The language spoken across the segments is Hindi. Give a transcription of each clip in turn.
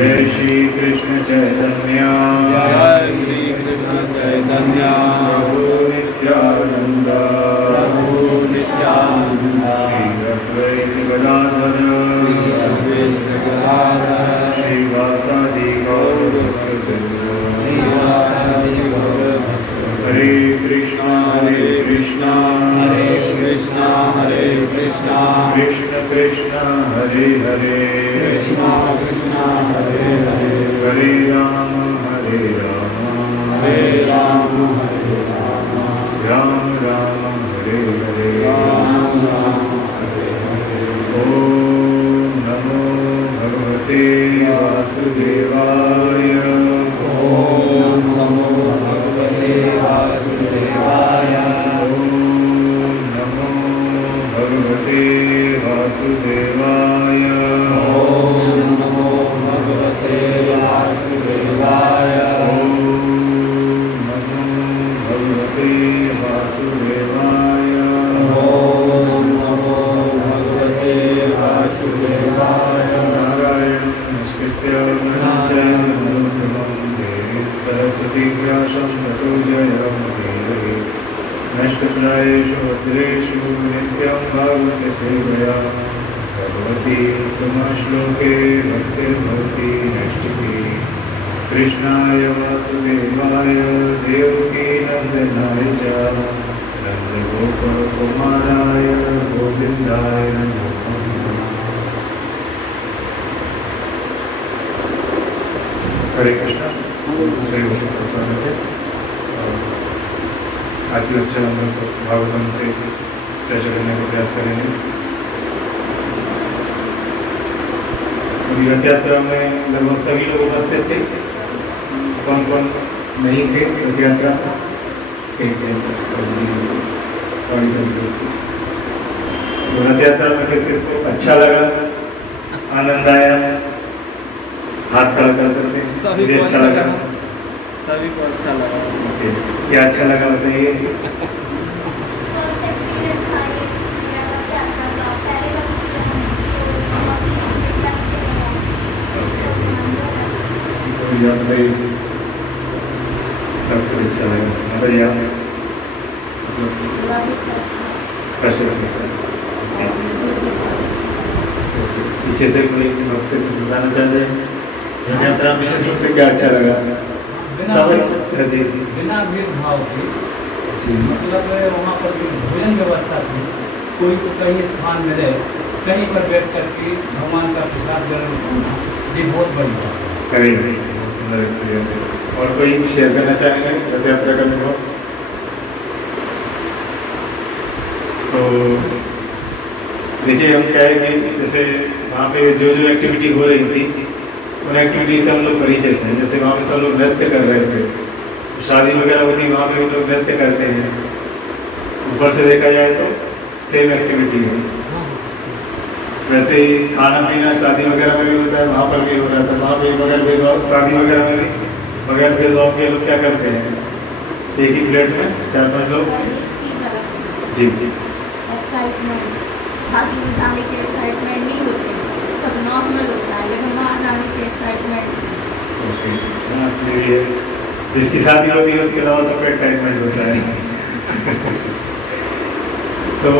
जय श्री कृष्ण चैतन्य जय श्री कृष्ण चैतन्य प्रभु नित्यानंद प्रभु नित्यानंद श्री अद्वैत गदाधर श्री अद्वैत गदाधर श्रीवासादि गौर भक्तवृंद श्रीवासादि गौर हरे कृष्णा हरे कृष्णा हरे कृष्णा कृष्ण कृष्ण हरे हरे कृष्णा कृष्णा हरे हरे हरे राम हरे राम हरे राम हरे राम राम राम हरे हरे राम राम हरे हरे ओम नमो भगवते वासुदेवाय ओम नमो भगवते वासुदेवाय ओम नमो भगवते वासुदेवाय ओम नमो भगवते वासुदेवाय ओम नमो भगवते वासुदेवाय ओम नमो भगवते वासुदेवाय नारायणं नमस्कृत्य नरं चैव नरोत्तमं देवीं सरस्वतीं व्यासं ततो जयमुदीरये नष्टप्रायेषु भद्रेषु नित्यं भागवत सेवया भगवती उत्तमश्लोके भक्तिर्भवति नैष्टिकी कृष्णाय वासुदेवाय देवकी नन्दनाय च नन्दगोपकुमाराय गोविन्दाय नमो नमः। हरे कृष्णा से स्वागत है। आज की कक्षा हम लोग भागवतम से चर्चा करने का प्रयास करेंगे। रथ यात्रा में लगभग सभी लोग उपस्थित थे। कौन कौन नहीं थे रथ यात्रा? रथ यात्रा में किस किस को अच्छा लगा, आनंद आया? हाथ खड़ा कर सकते हैं। मुझे अच्छा लगा, सभी को अच्छा लगा। क्या अच्छा लगा बताइए? फर्स्ट एक्सपीरियंस था ये मेरा रथ यात्रा का, पहले बार किया तो बहुत ही इंटरेस्टिंग मुझे बताइए। सब कुछ अच्छा लगा, बताइए। पीछे से कोई वक्त बताना चाहते हैं? रथ यात्रा में विशेष रूप से क्या अच्छा लगा? सब अच्छा जी बिना भेदभाव के, जी मतलब वहाँ पर भी भोजन व्यवस्था थी। कोई को कहीं स्थान मिले, कहीं पर बैठ करके भगवान का प्रसाद ग्रहण करना, ये बहुत बड़ी बात है। करेंगे। बहुत सुंदर एक्सपीरियंस। और कोई शेयर करना चाहेंगे रथ यात्रा का अनुभव? तो देखिए, हम क्या है कि जैसे वहाँ पे जो जो एक्टिविटी हो रही थी उन एक्टिविटी से हम लोग परिचित हैं। जैसे वहाँ पे सब लोग नृत्य कर रहे थे, शादी वगैरह होती है वहाँ पे वो लोग नृत्य करते हैं। ऊपर से देखा जाए तो सेम एक्टिविटी है। वैसे ही खाना पीना शादी वगैरह में भी होता है, वहाँ पर भी हो रहा था। वहाँ पे बगैर भेदभाव, शादी वगैरह में भी बगैर भेदभाव के लोग क्या करते हैं, एक ही प्लेट में 4-5 लोग। जी एक्साइटमेंट, शादी में जाने के एक्साइटमेंट नहीं होते, सब नॉर्मल होता है, लेकिन वहाँ जाने के एक्साइटमेंट ओके। हाँ, ये जिसकी शादी होती है उसके अलावा सबका एक्साइटमेंट होता है। तो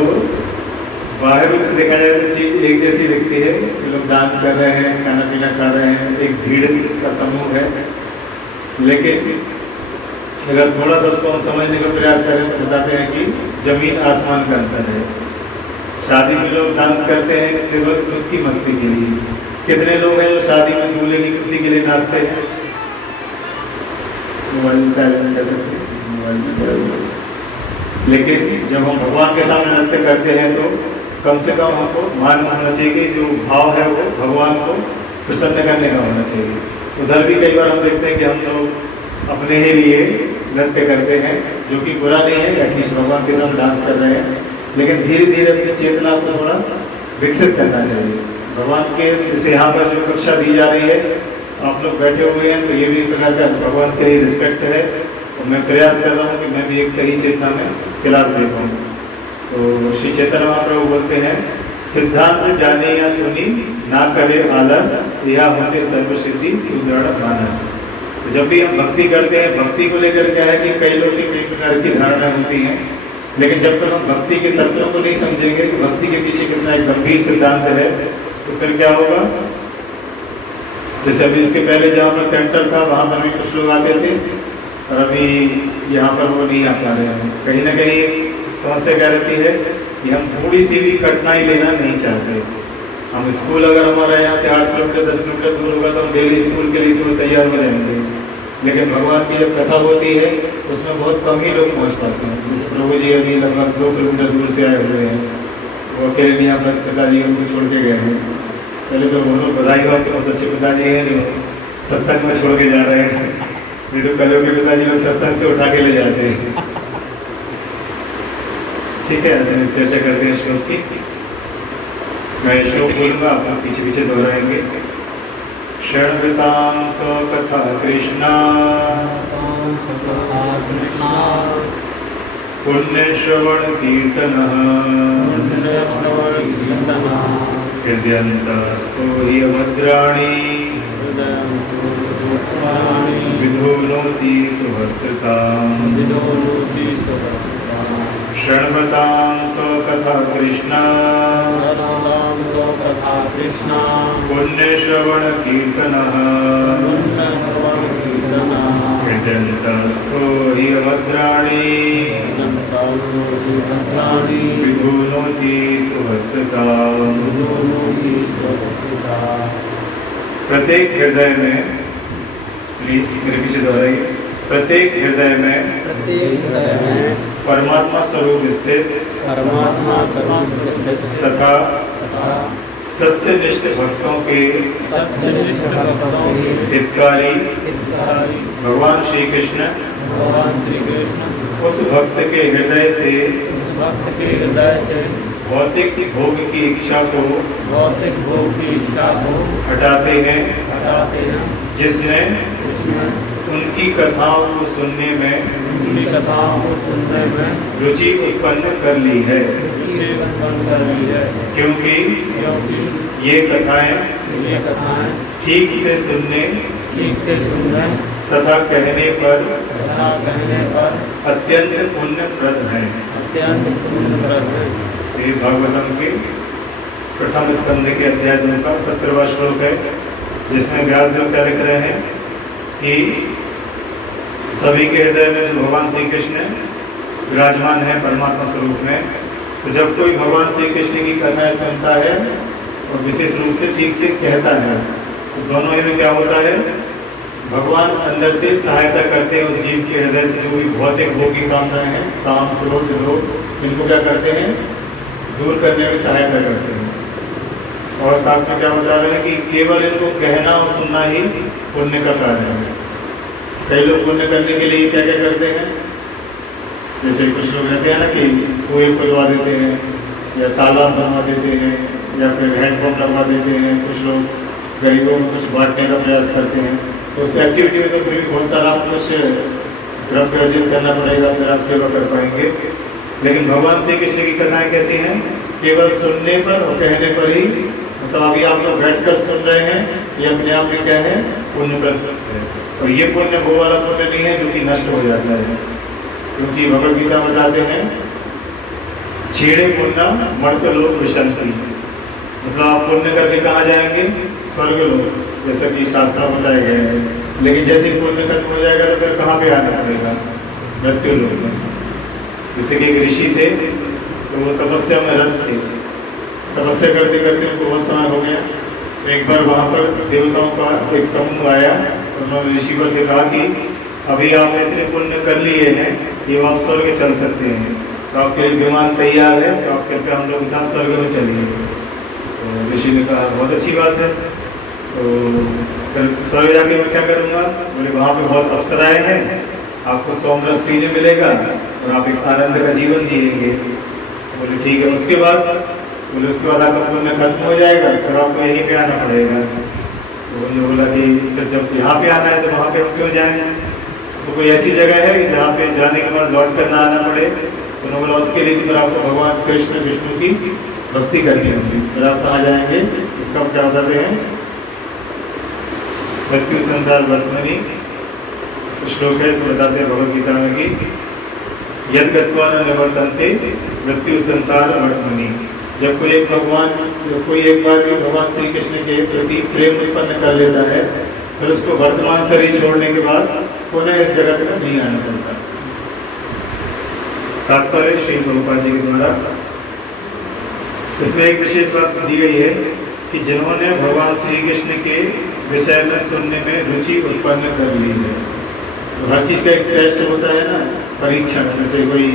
बाहर रूप से देखा जाए तो चीज़ एक जैसी दिखती है कि लोग डांस कर रहे हैं, खाना पीना खा रहे हैं, एक भीड़ का समूह है। लेकिन अगर थोड़ा सा उसको हम समझने का प्रयास करें तो बताते हैं कि जमीन आसमान का अंतर है। शादी में लोग डांस करते हैं केवल खुद की मस्ती के लिए। कितने लोग हैं जो शादी में दूल्हे की खुशी के लिए नाचते हैं? मोबाइल साइलेंस कर सकते हैं, मोबाइल में। लेकिन जब हम भगवान के सामने नृत्य करते हैं तो कम से कम हमको मान होना चाहिए कि जो भाव है वो भगवान को प्रसन्न करने का होना चाहिए। उधर भी कई बार हम देखते हैं कि हम लोग अपने ही लिए नृत्य करते हैं, जो कि बुरा नहीं है, एटलीस्ट भगवान के साथ डांस कर रहे हैं। लेकिन धीरे धीरे अपनी चेतना को थोड़ा विकसित करना चाहिए। भगवान के जैसे यहाँ पर जो कक्षा दी जा रही है, आप लोग बैठे हुए हैं तो ये भी प्रकार का भगवान के लिए रिस्पेक्ट है। और मैं प्रयास कर रहा हूँ कि मैं भी एक सही चेतना में क्लास दे पाऊँ। तो श्री चैतन्य महाप्रभु बोलते हैं, सिद्धांत जाने या सुनी, ना करे आलस, यह होते सर्व सिद्धि सुदृढ़ मानस। तो जब भी हम भक्ति करते हैं, भक्ति को लेकर क्या है कि कई लोग की कई प्रकार की धारणा होती हैं, लेकिन जब तक हम भक्ति के तत्वों को नहीं समझेंगे कि भक्ति के पीछे कितना एक गंभीर सिद्धांत है, तो फिर क्या होगा। जैसे अभी इसके पहले जहाँ पर सेंटर था वहाँ पर भी कुछ लोग आते थे, और अभी यहाँ पर वो नहीं आ पा रहे हैं। कहीं ना कहीं समस्या क्या रहती है कि हम थोड़ी सी भी कठिनाई लेना नहीं चाहते। हम स्कूल अगर हमारा यहाँ से 8 किलोमीटर 10 किलोमीटर दूर होगा तो हम डेली स्कूल के लिए सुबह तैयार हो जाएंगे, लेकिन भगवान की जब कथा होती है उसमें बहुत कम ही लोग पहुँच पाते हैं। जैसे प्रभु जी अभी लगभग 2 किलोमीटर दूर से आए हुए हैं, वो अकेले नहीं अपने पिताजी उनको छोड़ के गए हैं। पहले तो बहुत बधाई हो, आपके बहुत अच्छे पिताजी हैं जो सत्संग में छोड़ के जा रहे हैं, नहीं तो कल के पिताजी लोग सत्संग से उठा के ले जाते हैं। ठीक है, चर्चा करते हैं श्लोक की। मैं श्लोक बोलूँगा, आप लोग पीछे पीछे दोहराएंगे। षड्वृतां स्वकथा कृष्णा, पुण्यश्रवण कीर्तनः, हृदयन्तस्थो हि अभद्राणि, विधुनोति सुहस्रताम्। षण्वतां स्वकथा कृष्णा, पुण्यश्रवण कीर्तनः, हृदयन्तस्थो हि अभद्राणि, विधुनोति सुहस्रताम्। प्रत्येक हृदय में, प्लीज मेरे पीछे दोहराइए, प्रत्येक हृदय में परमात्मा स्वरूप स्थित तथा सत्यनिष्ठ भक्तों के हितकारी भगवान श्री कृष्ण उस भक्त के हृदय से भौतिक भोग की इच्छा को हटाते हैं, जिसने उनकी कथाओं को सुनने में रुचि उत्पन्न कर ली है, क्योंकि ये कथाएं ठीक से सुनने तथा कहने पर अत्यंत पुण्यप्रद हैं। ये भागवतम के प्रथम स्कंध के अध्याय 2 का 17वां श्लोक है, जिसमें व्यासदेव क्या लिख रहे हैं कि सभी के हृदय में जो भगवान श्री कृष्ण विराजमान है परमात्मा स्वरूप में, तो जब कोई भगवान श्री कृष्ण की कथाएं सुनता है और विशेष रूप से ठीक से कहता है, तो दोनों ही में क्या होता है, भगवान अंदर से सहायता करते हैं उस जीव के हृदय से जो भी भौतिक भोग की कामनाएं हैं, काम क्रोध लोभ, इनको क्या करते हैं, दूर करने में सहायता करते हैं। और साथ में क्या बता रहे हैं कि केवल इनको कहना और सुनना ही पुण्य का कार्य है। कई लोग पुण्य करने के लिए क्या क्या करते हैं, जैसे कुछ लोग रहते हैं ना कि कुएं खुलवा देते हैं या तालाब बनवा देते हैं या फिर हैंडपम्प लगवा देते हैं, कुछ लोग गरीबों को कुछ बांटने का प्रयास करते हैं। तो उस एक्टिविटी में तो फिर भी बहुत सारा कुछ द्रव्य अर्जित करना पड़ेगा, फिर आप सेवा कर पाएंगे। लेकिन भगवान श्री कृष्ण की कथाएं कैसी हैं, केवल सुनने पर और कहने पर ही, मतलब अभी आप लोग बैठकर सुन रहे हैं, ये अपने आप में क्या है, पुण्यप्रद है। और ये पुण्य वो वाला पुण्य नहीं है जो कि नष्ट हो जाता है, क्योंकि भगवद गीता बताते हैं छेड़े पुण्य मर्त्य लोक विशंति, मतलब आप पुण्य करके कहाँ जाएंगे, स्वर्ग लोक, जैसा कि शास्त्रों में बताया गया है। लेकिन जैसे ही पुण्य खत्म हो जाएगा तो फिर कहाँ पे आना पड़ेगा, मृत्यु लोक में। जैसे कि एक ऋषि थे तो वो तपस्या में रत थे, तपस्या करते करते उनको बहुत समय हो गया। एक बार वहाँ पर देवताओं का एक समूह आया, उन्होंने ऋषिवर से कहा कि अभी आपने इतने पुण्य कर लिए हैं कि आप स्वर्ग चल सकते हैं, तो आपके लिए विमान तैयार है, तो आप कृपया हम लोग के साथ स्वर्ग में चलिए। तो ऋषि ने कहा बहुत अच्छी बात है, तो फिर स्वर्ग जाके मैं क्या करूँगा, बोले वहाँ पे बहुत अप्सराएं हैं, आपको सोमरस पीने मिलेगा और आप एक आनंद का जीवन जिएंगे। बोले ठीक है। उसके बाद बोले उसके बाद आपका पुण्य खत्म हो जाएगा, फिर आपको यहीं पे आना पड़ेगा। तो उन्होंने बोला कि फिर जब यहाँ पे आना है तो वहाँ पे हम क्यों जाएं, तो कोई ऐसी जगह है कि जहाँ पे जाने के बाद लौट कर ना आना पड़े। तो उन्होंने बोला उसके लिए फिर आपको भगवान कृष्ण विष्णु की भक्ति करनी होगी। फिर आप कहाँ जाएंगे, इसका क्या बताते हैं, मृत्यु संसार वर्तमनी श्लोक है, इसमें बताते हैं भगवद गीता में कि यद गत्वा न निवर्तन्ते मृत्यु संसार वर्तमनी। जब कोई एक बार भी भगवान श्री कृष्ण के प्रति प्रेम उत्पन्न कर लेता है, फिर उसको वर्तमान शरीर छोड़ने के बाद पुनः इस जगत में नहीं आना पड़ता। तात्पर्य श्री प्रभुपाद जी के द्वारा इसमें एक विशेष बात दी गई है कि जिन्होंने भगवान श्री कृष्ण के विषय में सुनने में रुचि उत्पन्न कर ली है, तो हर चीज़ का एक टेस्ट होता है ना, परीक्षण। जैसे कोई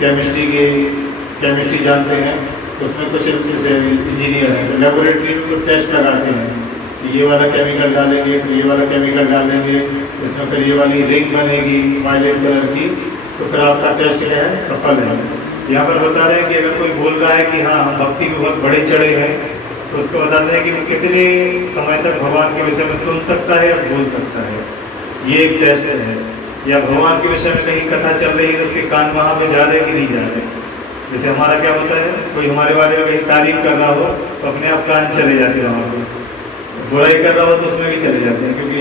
केमिस्ट्री जानते हैं, उसमें कुछ जैसे इंजीनियर हैं तो लेबोरेटरी में कुछ टेस्ट लगाते हैं कि ये वाला केमिकल डालेंगे, फिर ये वाला केमिकल डालेंगे, इसमें फिर ये वाली रिंग बनेगी वायलेट कलर की, तो फिर आपका टेस्ट क्या है, सफल है। यहाँ पर बता रहे हैं कि अगर कोई बोल रहा है कि हाँ हम भक्ति में बहुत बड़े चढ़े हैं, तो उसको बताते हैं कि वो कितने समय तक भगवान के विषय में सुन सकता है या बोल सकता है, ये एक टेस्ट है। या भगवान के विषय में कहीं कथा चल रही है तो उसके कान वहाँ पे जा रहे कि नहीं जा रहे। जैसे हमारा क्या होता है, कोई हमारे बारे में कहीं तारीफ कर रहा हो तो अपने आप कान चले जाते हैं वहाँ पर, बुराई कर रहा हो तो उसमें भी चले जाते हैं, क्योंकि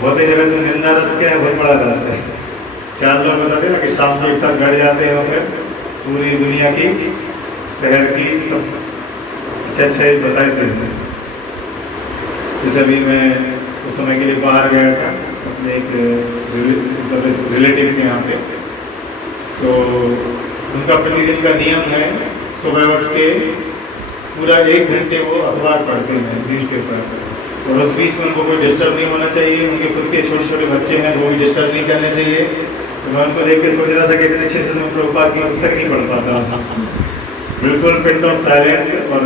बहुत ही जगह तो निंदा रस क्या है, बहुत बड़ा रस है। 4 लोग बताते हैं ना कि शाम को एक साथ गड़ जाते हैं, फिर पूरी दुनिया की शहर की सब अच्छा बताते हैं। जैसे अभी मैं उस समय के लिए बाहर गया था अपने एक रिलेटिव के यहाँ पे, तो उनका प्रतिदिन का नियम है सुबह उठ के पूरा 1 घंटे वो अखबार पढ़ते हैं, न्यूज़पेपर, और उस बीच में उनको कोई डिस्टर्ब नहीं होना चाहिए। उनके खुद के छोटे छोटे बच्चे हैं, वो भी डिस्टर्ब नहीं करने चाहिए। तो मैं उनको देख के सोच रहा था कि इतने अच्छे से मैं प्रभुपाद की पुस्तक नहीं पढ़ पाता, बिल्कुल पिन ऑफ साइलेंट। और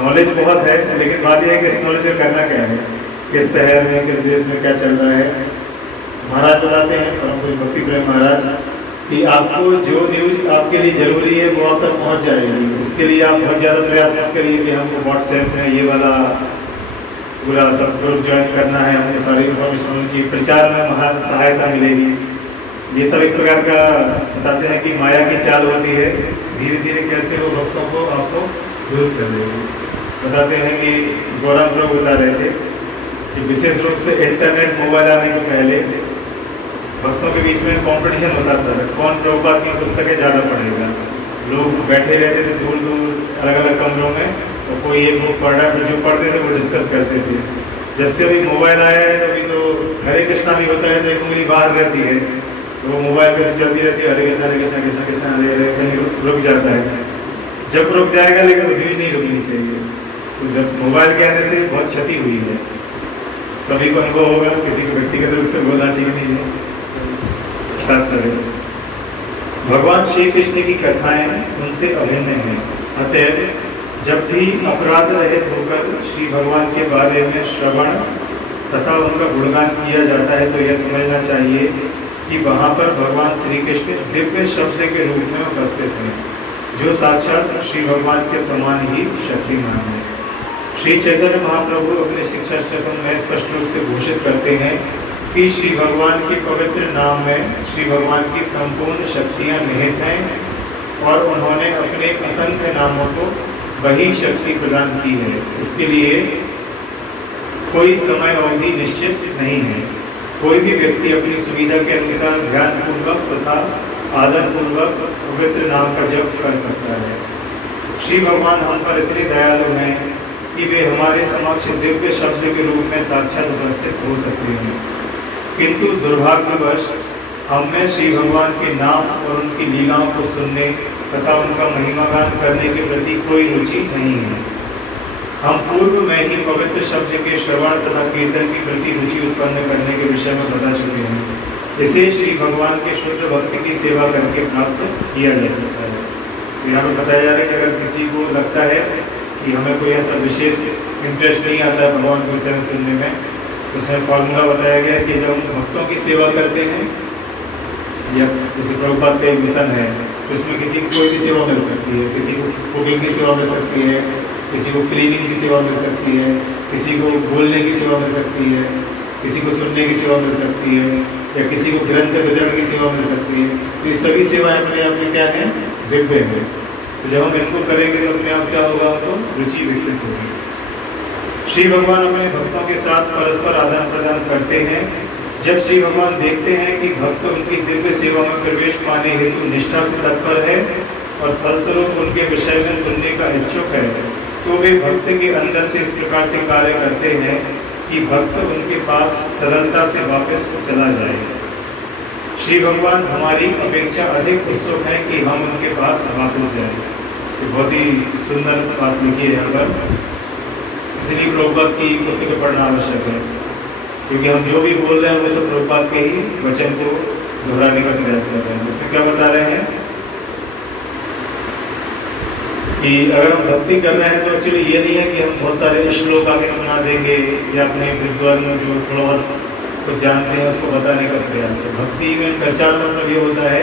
नॉलेज बहुत है, लेकिन बात यह है कि इस नॉलेज को करना क्या है, किस शहर में किस देश में क्या चल रहा है। महाराज बताते हैं, परम पूज्य भक्ति प्रेम महाराज, कि आपको जो न्यूज आपके लिए जरूरी है वो आप तक पहुंच जाएगी। इसके लिए आप बहुत ज़्यादा प्रयास मत करिए कि हमको व्हाट्सएप में ये वाला पूरा सब ग्रुप ज्वाइन करना है, हमको सारी इन्फॉर्मेशन होनी चाहिए, प्रचार में महान सहायता मिलेगी। ये सब एक प्रकार का बताते हैं कि माया की चाल होती है, धीरे धीरे कैसे वो भक्तों को आपको दूर कर देगी। बताते हैं कि गौरव प्रभु बता रहे थे कि विशेष रूप से इंटरनेट मोबाइल आने के पहले भक्तों के बीच में कंपटीशन होता था, कौन प्रभुपाद की पुस्तकें ज़्यादा पढ़ेगा। लोग बैठे रहते थे दूर दूर अलग अलग कमरों में, तो कोई एक बुक पढ़ रहा है, फिर जो पढ़ते थे वो डिस्कस करते थे। जब से अभी मोबाइल आया है तभी तो हरे कृष्णा भी होता है तो एक उंगली बाहर रहती है, तो वो मोबाइल पे से चलती रहती है, हरे कृष्णा कृष्णा कृष्णा हरे हरे, कहीं रुक जाता है। जब रुक जाएगा लेकिन तो न्यूज नहीं रुकनी चाहिए। तो जब मोबाइल के आने से बहुत क्षति हुई है, सभी को अनुभव होगा, किसी को व्यक्तिगत रूप से बोलना ठीक नहीं है। भगवान श्री कृष्ण की कथाएं उनसे अभिन्न हैं, अतएव जब भी अपराध रहित होकर श्री भगवान के बारे में श्रवण तथा उनका गुणगान किया जाता है तो यह समझना चाहिए कि वहाँ पर भगवान श्री कृष्ण दिव्य शब्द के रूप में उपस्थित हैं, जो साक्षात श्री भगवान के समान ही शक्तिमान है। श्री चैतन्य महाप्रभु अपने शिक्षाष्टकम में स्पष्ट रूप से घोषित करते हैं कि श्री भगवान के पवित्र नाम में श्री भगवान की संपूर्ण शक्तियाँ निहित हैं और उन्होंने अपने असंख्य नामों को वही शक्ति प्रदान की है। इसके लिए कोई समय अवधि निश्चित नहीं है। कोई भी व्यक्ति अपनी सुविधा के अनुसार ध्यानपूर्वक तथा आदरपूर्वक पवित्र नाम का जप कर सकता है। श्री भगवान हम पर इतने दयालु हैं कि वे हमारे समक्ष दिव्य शब्द के रूप में साक्षात उपस्थित हो सकते हैं, किंतु दुर्भाग्यवश हम में श्री भगवान के नाम और उनकी लीलाओं को सुनने तथा उनका महिमागान करने के प्रति कोई रुचि नहीं है। हम पूर्व में ही पवित्र शब्द के श्रवण तथा कीर्तन की प्रति रुचि उत्पन्न करने के विषय में बता चुके हैं। इसे श्री भगवान के शुद्ध भक्ति की सेवा करके प्राप्त किया जा सकता है। यहाँ पर बताया जा रहा है कि अगर किसी को लगता है कि हमें कोई ऐसा विशेष इंटरेस्ट नहीं आता है भगवान के विषय में सुनने में, उसमें फॉर्मूला बताया गया कि जब हम भक्तों की सेवा करते हैं या किसी प्रभुपाद का मिशन है तो इसमें किसी को कोई भी सेवा मिल सकती है। किसी को कुकिंग की सेवा मिल सकती है, किसी को क्लीनिंग की सेवा मिल सकती है, किसी को बोलने की सेवा मिल सकती है, किसी को सुनने की सेवा मिल सकती है, या किसी को ग्रंथ वितरण की सेवा मिल सकती है। तो ये सभी सेवाएं अपने आप में क्या है, दिव्य है। तो जब हम इनको करेंगे तो अपने आप क्या होगा, तो रुचि विकसित होगी। श्री भगवान अपने भक्तों के साथ परस्पर आदान प्रदान करते हैं। जब श्री भगवान देखते हैं कि भक्त उनकी दिव्य सेवा में प्रवेश पाने हेतु निष्ठा से तत्पर है और फलस्वरूप उनके विषय में सुनने का इच्छुक है, तो वे भक्त के अंदर से इस प्रकार से कार्य करते हैं कि भक्त उनके पास सरलता से वापस चला जाए। श्री भगवान हमारी अपेक्षा अधिक उत्सुक हैं कि हम उनके पास वापस जाएं। तो बहुत ही सुंदर बात लिखी है यहाँ पर, इसलिए प्रभुपाद की पुस्तकें पढ़ना आवश्यक है, क्योंकि हम जो भी बोल रहे हैं वो सब प्रभुपाद के ही वचन को दोहराने का प्रयास कर रहे हैं। इसमें क्या बता रहे हैं कि अगर हम भक्ति कर रहे हैं तो एक्चुअली ये नहीं है कि हम बहुत सारे श्लोक आगे सुना देंगे या अपने विद्वान में जो थोड़ा बहुत कुछ जानते हैं उसको बताने का प्रयास है। भक्ति में प्रचार मतलब ये होता है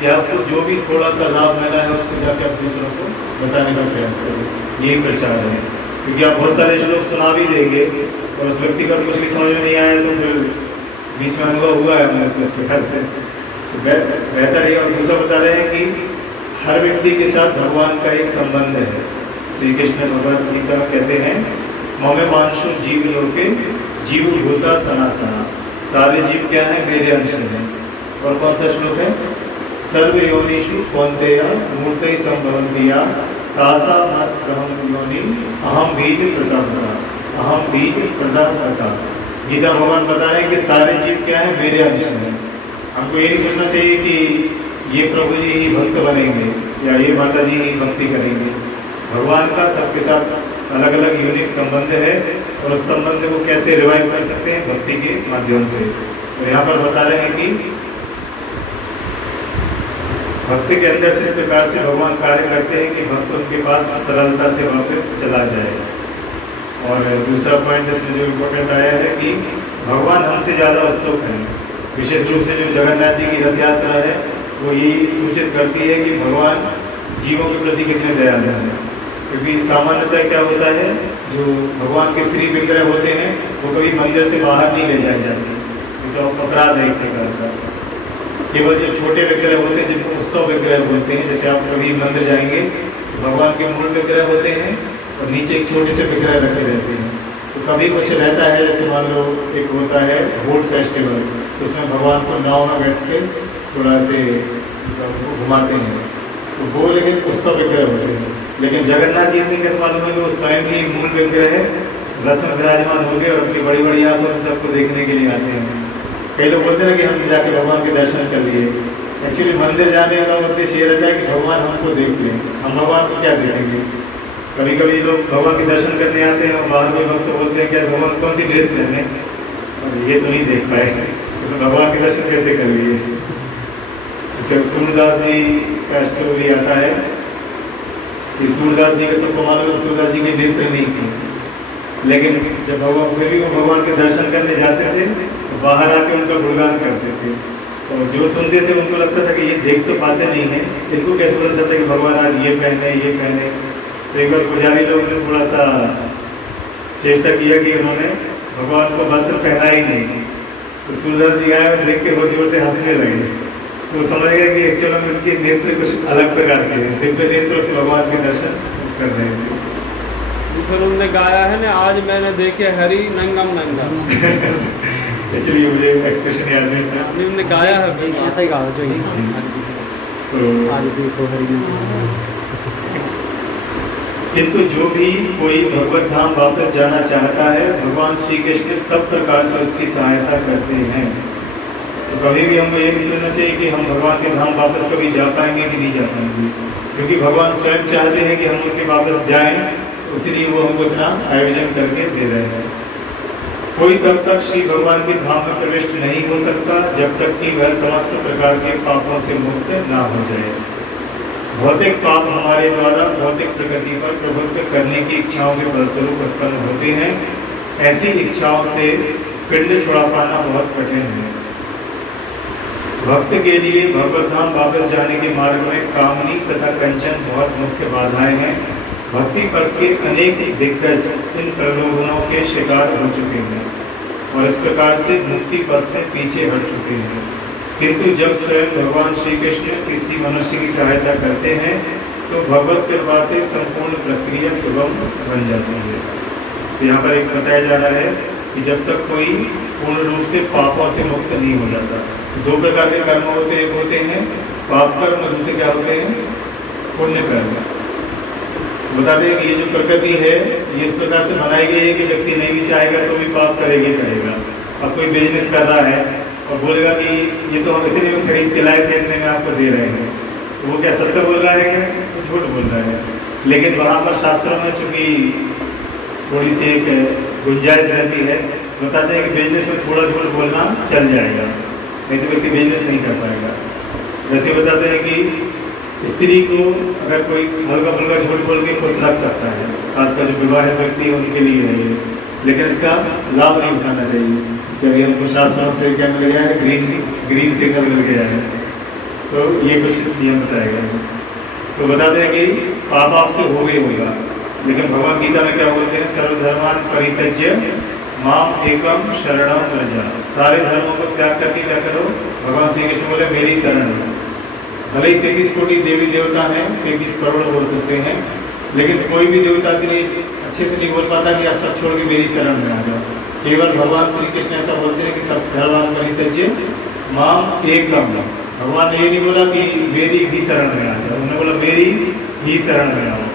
कि आपको जो भी थोड़ा सा लाभ मिला है उसको जाकर आप दूसरों को बताने का प्रयास करें, यही प्रचार है। क्योंकि आप बहुत सारे श्लोक सुना भी देंगे और उस व्यक्ति का कुछ भी समझ में नहीं आया तो फिर बीच में अनुभव हुआ है हमें तो उसके घर से बेहतर है। और दूसरा बता रहे हैं कि हर व्यक्ति के साथ भगवान का एक संबंध है। श्री कृष्ण भगवद गीता कहते हैं, ममे मानुषो जीव लोके जीव भूता सनातना, सारे जीव क्या है, मेरे अंश हैं। और कौन सा श्लोक है, सर्व योनिषु कौन्तेय मूर्तै संभवन्ति तासा मात्रहं योनि अहम बीज प्रदाता, अहम बीज प्रदाता। गीता भगवान बता रहे हैं कि सारे जीव क्या है, मेरे अंश हैं। हमको ये नहीं सोचना चाहिए कि ये प्रभु जी ही भक्त बनेंगे या ये माता जी ही भक्ति करेंगे। भगवान का सबके साथ अलग अलग यूनिक संबंध है और उस संबंध को कैसे रिवाइव कर सकते हैं, भक्ति के माध्यम से। तो यहाँ पर बता रहे हैं कि भक्ति के अंदर से इस प्रकार से भगवान कार्य करते हैं कि भक्त उनके पास सरलता से वापस चला जाए। और दूसरा पॉइंट इसमें जो इम्पोर्टेंट आया है कि भगवान हमसे ज़्यादा उत्सुक हैं। विशेष रूप से जो जगन्नाथ जी की रथ यात्रा है वो ये सूचित करती है कि भगवान जीवों के प्रति कितने दयालु हैं। क्योंकि सामान्यतः क्या होता है, जो भगवान के श्री विग्रह होते हैं वो कभी मंदिर से बाहर नहीं ले जाए जाते, तो अपराध है एक प्रकार का। केवल जो छोटे विग्रह होते हैं जिनको उत्सव विग्रह बोलते हैं, जैसे आप कभी मंदिर जाएंगे भगवान के मूल विग्रह होते हैं और नीचे एक छोटे से विग्रह रखे रहते हैं। तो कभी कुछ रहता है, जैसे मान लो एक होता है बोट फेस्टिवल, उसमें भगवान को नाव में बैठ के थोड़ा से घुमाते हैं, तो वो लेकिन उत्सव विग्रह होते हैं। लेकिन जगन्नाथ जी इतनी कर मालूम है कि वो स्वयं ही मूल विग्रह है, रथ में विराजमान हो गए और अपनी बड़ी बड़ी आंखों से सबको देखने के लिए आते हैं। कई लोग बोलते हैं कि हम जाके भगवान के दर्शन कर लिए। एक्चुअली मंदिर जाने का उद्देश्य ये रहता है कि भगवान हमको देख लें, हम भगवान को क्या देखेंगे। कभी कभी लोग भगवान के दर्शन करने आते हैं और बाहर में भक्त बोलते हैं कि भगवान कौन सी ड्रेस पहने, और ये तो नहीं देख पाएंगे, तो भगवान के दर्शन कैसे कर लिए। जैसे सूरदास जी का स्टोरी आता है कि सूरदास जी का सबको मालूम है, सूरदास जी के नेत्र नहीं थे, लेकिन जब भगवान फिर भी वो भगवान के दर्शन करने जाते थे तो बाहर आके उनका गुणगान करते थे। और जो सुनते थे उनको लगता था कि ये देख तो पाते नहीं है, इनको कैसे पता चलता कि भगवान आज ये पहने ये पहने। तो एक बार पुजारी लोग ने थोड़ा सा चेष्टा किया कि उन्होंने भगवान को वस्त्र पहना ही नहीं, तो सूरदास जी आए और देख के बहुत जोर से हंसने लगे। तो समझ गए कि एक्चुअली में उनके नेत्र कुछ अलग प्रकार के हैं, दिव्य नेत्रों से भगवान के दर्शन कर रहे थे। फिर उन्होंने गाया है ना, आज मैंने देखे हरि नंगम नंगम। एक्चुअली मुझे एक्सप्रेशन याद नहीं था, उन्होंने गाया है ऐसा ही गाओ जो तो आज देखो हरि। किंतु जो भी कोई भगवत धाम वापस जाना चाहता है, भगवान श्री कृष्ण सब प्रकार से उसकी सहायता करते हैं। तो कभी भी हमको ये नहीं सोचना चाहिए कि हम भगवान के धाम वापस कभी जा पाएंगे कि नहीं जा पाएंगे, क्योंकि भगवान स्वयं चाहते हैं कि हम उनके वापस जाएं, इसलिए वो हमको इतना आयोजन करके दे रहे हैं। कोई तब तक श्री भगवान के धाम में प्रविष्ट नहीं हो सकता जब तक कि वह समस्त प्रकार के पापों से मुक्त ना हो जाए। भौतिक पाप हमारे द्वारा भौतिक प्रगति पर प्रभुत्व करने की इच्छाओं के फलस्वरूप उत्पन्न होते हैं। ऐसी इच्छाओं से पिंड छुड़ा पाना बहुत कठिन है। भक्त के लिए भगवत धाम वापस जाने के मार्ग में कामनी तथा कंचन बहुत मुख्य बाधाएं हैं। भक्ति पथ के अनेक दिग्गज इन प्रलोभनों के शिकार हो चुके हैं और इस प्रकार से मुक्ति पथ से पीछे हट चुके हैं। किंतु जब स्वयं भगवान श्री कृष्ण किसी मनुष्य की सहायता करते हैं तो भगवत कृपा से संपूर्ण प्रक्रिया सुगम बन जाती है। तो यहाँ पर एक बताया जा रहा है कि जब तक कोई पूर्ण रूप से पापों से मुक्त नहीं हो जाता। दो प्रकार के कर्म होते हैं, एक होते हैं पाप कर्म और दूसरे क्या होते हैं पुण्य कर्म। बताते हैं कि ये जो प्रकृति है ये इस प्रकार से बनाई गई है कि व्यक्ति नहीं भी चाहेगा तो भी पाप करेगा ही करेगा। अब कोई बिजनेस कर रहा है और बोलेगा कि ये तो हम इतने में खरीद के लाए थे, इतने में आपको दे रहे हैं, तो वो क्या सत्य बोल रहा है क्या? झूठ बोल रहा है। लेकिन वहाँ पर शास्त्रों में चूंकि थोड़ी सी एक गुंजाइश रहती है, बताते हैं कि बिजनेस में थोड़ा झूठ बोलना चल जाएगा, नहीं तो व्यक्ति बिजनेस नहीं कर पाएगा। वैसे बताते हैं कि स्त्री को अगर कोई हल्का फुल्का झूठ बोल के खुश रख सकता है, खासकर जो विवाहित व्यक्ति है उनके लिए है ये, लेकिन इसका लाभ नहीं उठाना चाहिए क्योंकि हमको शास्त्रों से क्या मिल गया है, ग्रीन सिग्नल मिल गया है। तो ये कुछ नियम बताया गया है। तो बताते हैं कि पाप आपसे हो गई होगा, लेकिन भगवद गीता में क्या बोलते हैं, सर्वधर्मान परित्यज्य माम एकम शरणम व्रज। सारे धर्मों को त्याग करके क्या करो, भगवान श्री कृष्ण बोले मेरी शरण लो। भले ही 33 कोटि देवी देवता हैं, 33 करोड़ बोल सकते हैं, लेकिन कोई भी देवता के लिए अच्छे से नहीं बोल पाता कि आप सब छोड़ के मेरी शरण में आ जाओ। केवल भगवान श्री कृष्ण ऐसा बोलते हैं कि सब धर्मान परित्यज्य माम एकम। भगवान ने ये नहीं बोला कि मेरी भी शरण में आ जाओ, उन्होंने बोला मेरी ही शरण में आओ।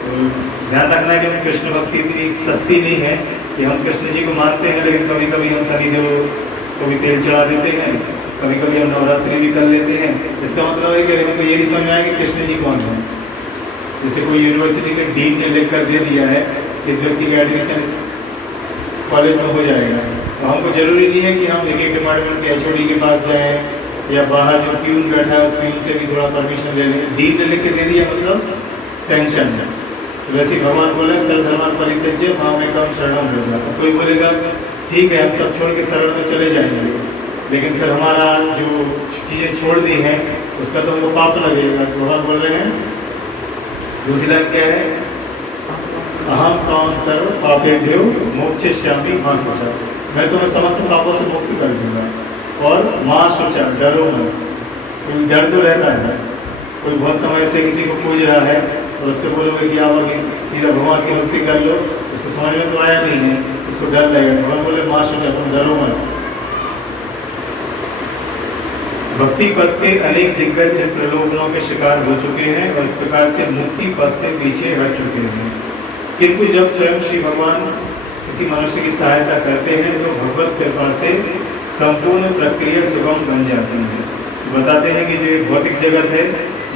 तो ध्यान रखना है कि हम कृष्ण भक्ति इतनी सस्ती नहीं है कि हम कृष्ण जी को मानते हैं, लेकिन कभी कभी हम शनिदेव को भी तेल चढ़ा देते हैं, कभी कभी हम नवरात्रि भी कर लेते हैं। इसका मतलब है कि हमको ये नहीं समझ में आया कि कृष्ण जी कौन है। जैसे कोई यूनिवर्सिटी के डीन ने लिख कर दे दिया है इस व्यक्ति का एडमिशन इस कॉलेज में हो जाएगा, तो हमको जरूरी नहीं है कि हम एक एक डिपार्टमेंट के HOD के पास जाएँ या बाहर जो प्यून बैठा है उस प्यून से भी थोड़ा परमिशन ले लें। डीन ने लिख के दे दिया मतलब सैंक्शन है। तो वैसे भगवान बोले सर्वधर्मान परित्यज्य माम एकम शरणम व्रज। कोई बोलेगा ठीक है हम सब छोड़ के शरण में चले जाएंगे, लेकिन फिर हमारा जो चीज़ें छोड़ दी हैं उसका तो हमको पाप लगेगा। भगवान बोल रहे हैं दूसरी लाइन क्या है, अहम काम सर्व पापेभ्यो मोक्षयिष्यामि मां शुचा। मैं तुम्हें समस्त पापों से मुक्त कर दूंगा। और मां शुचा, डरो मत। कोई डर तो रहता है, कोई बहुत समय से किसी को पूज रहा है और उससे बोलोगे कि आप अभी सीधा भगवान की भक्ति कर लो, उसको समझ में तो आया नहीं है, उसको डर लगेगा। भगवान बोले मां शुचा, तुम डरो मत। भक्ति पथ के अनेक दिग्गज प्रलोभनों के शिकार हो चुके हैं और इस प्रकार से मुक्ति पथ से पीछे हट चुके हैं, किंतु जब स्वयं श्री भगवान किसी मनुष्य की सहायता करते हैं तो भगवत कृपा से संपूर्ण प्रक्रिया सुगम बन जाती है। बताते हैं कि जो भौतिक जगत है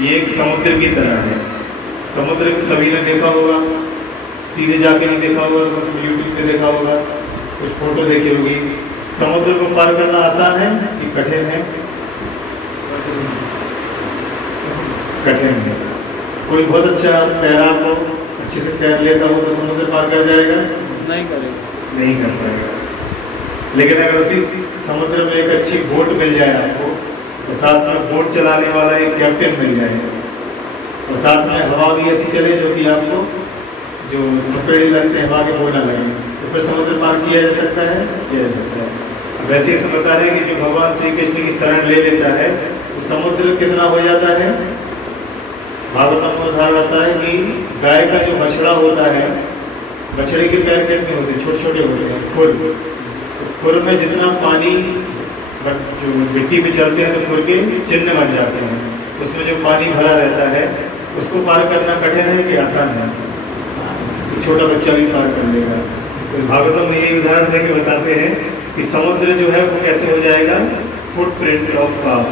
ये एक समुद्र की तरह है। समुद्र को सभी ने देखा होगा, सीधे जाके नहीं देखा होगा, कुछ यूट्यूब पे देखा होगा, कुछ फोटो देखी होगी। समुद्र को पार करना आसान है कि कठिन है? कठिन है। कोई बहुत अच्छा तैराक हो, अच्छे से तैर लेता हो तो समुद्र पार कर जाएगा? नहीं करेगा, नहीं कर पाएगा। लेकिन अगर उसी समुद्र में एक अच्छी बोट मिल जाए आपको, तो साथ में बोट चलाने वाला एक कैप्टन मिल जाए और साथ में हवा भी ऐसी चले जो कि आपको जो थपेड़े लगते हैं हवा के वो ना लगे, तो फिर समुद्र पार किया जा सकता है, किया जा सकता है। वैसे ही बता रहे हैं कि जो भगवान श्री कृष्ण की शरण ले लेता है तो समुद्र कितना हो जाता है। भागवतम में उदाहरण आता है कि गाय का जो बछड़ा होता है, बछड़े के पैर कितने होते हैं, छोटे छोटे होते हैं, खुर में जितना पानी जो मिट्टी पे चलते हैं तो खुर के चिन्ह बन जाते हैं, उसमें जो पानी भरा रहता है उसको पार करना कठिन है कि आसान है? छोटा बच्चा भी पार कर लेगा। तो भागवतम में यही उदाहरण देके बताते हैं कि समुद्र जो है वो कैसे हो जाएगा, फुटप्रिंट ऑफ पाप,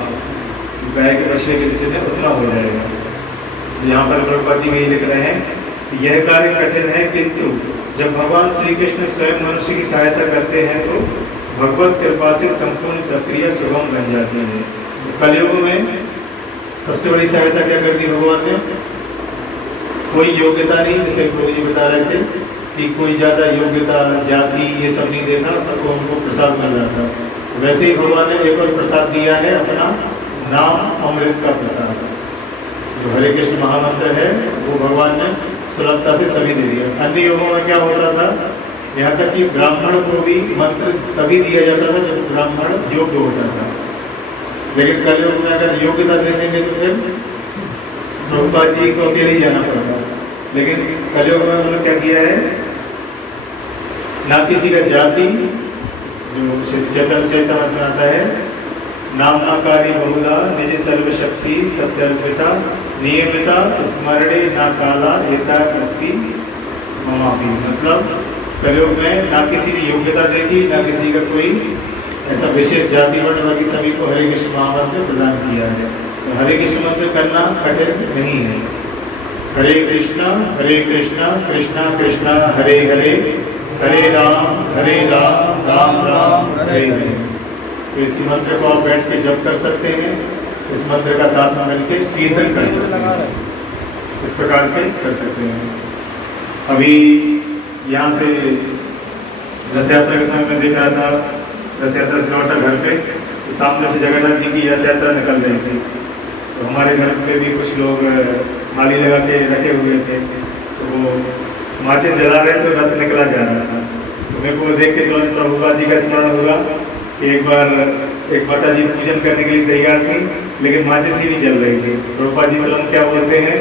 गाय के बछड़े के चिन्ह उतना हो जाएगा। यहाँ पर प्रभुपाद जी यही लिख रहे हैं कि यह कार्य कठिन है, किंतु जब भगवान श्री कृष्ण स्वयं मनुष्य की सहायता करते हैं तो भगवत कृपा से संपूर्ण प्रक्रिया सुगम बन जाती है। कलयुग में सबसे बड़ी सहायता क्या कर दी भगवान ने? कोई योग्यता नहीं, जैसे प्रभु जी बता रहे थे कि कोई ज़्यादा योग्यता जाति ये सब नहीं देखा, सबको उनको प्रसाद मिल रहा था। वैसे ही भगवान ने एक और प्रसाद दिया है, अपना नाम अमृत का प्रसाद। जो हरे कृष्ण महामंत्र है वो भगवान ने सुलभता से सभी दे दिया। अन्य योगों में क्या होता था, यहाँ तक कि ब्राह्मण को भी मंत्र तभी दिया जाता था जब ब्राह्मण योग्य होता था, लेकिन कलयुग में अगर योग्यता दे देंगे तो फिर प्रभुपाद जी को अकेले ही जाना पड़ता, लेकिन कलयुग में उन्होंने क्या किया है, ना किसी का जाति, जो चैतन्य चैतन्य में आता है, नाम आकारी बहुला निज सर्वशक्ति सत्यल्पिता नियमिता स्मरणे ना काला एता कृति ममापि। मतलब कलयुग में ना किसी की योग्यता देखी, ना किसी का कोई ऐसा विशेष जाति वर्ण, बाकी सभी को हरे कृष्ण महामंत्र प्रदान किया है। तो हरे कृष्ण मंत्र करना कठिन नहीं है। हरे कृष्णा कृष्णा कृष्णा हरे हरे, हरे राम राम राम हरे हरे। तो इस मंत्र को आप बैठ के जप कर सकते हैं, इस मंत्र का साथ में मिलकर कीर्तन कर सकते हैं, इस प्रकार से कर सकते हैं। अभी यहाँ से रथ यात्रा के समय में देख रहा था, रथ यात्रा से लौटा घर पे, तो सामने से जगन्नाथ जी की रथ यात्रा निकल रही थी। तो हमारे घर पे भी कुछ लोग थाली लगा के रखे हुए थे, तो वो माचिस जला रहे थे, रथ निकला जा रहा था। तो मेरे को देख के तुरंत प्रभुपाद जी का स्मरण हुआ कि एक बार एक माता जी पूजन करने के लिए तैयार थी, लेकिन माचिस ही नहीं जल रही थी। प्रभुपाद जी तुरंत क्या बोलते हैं,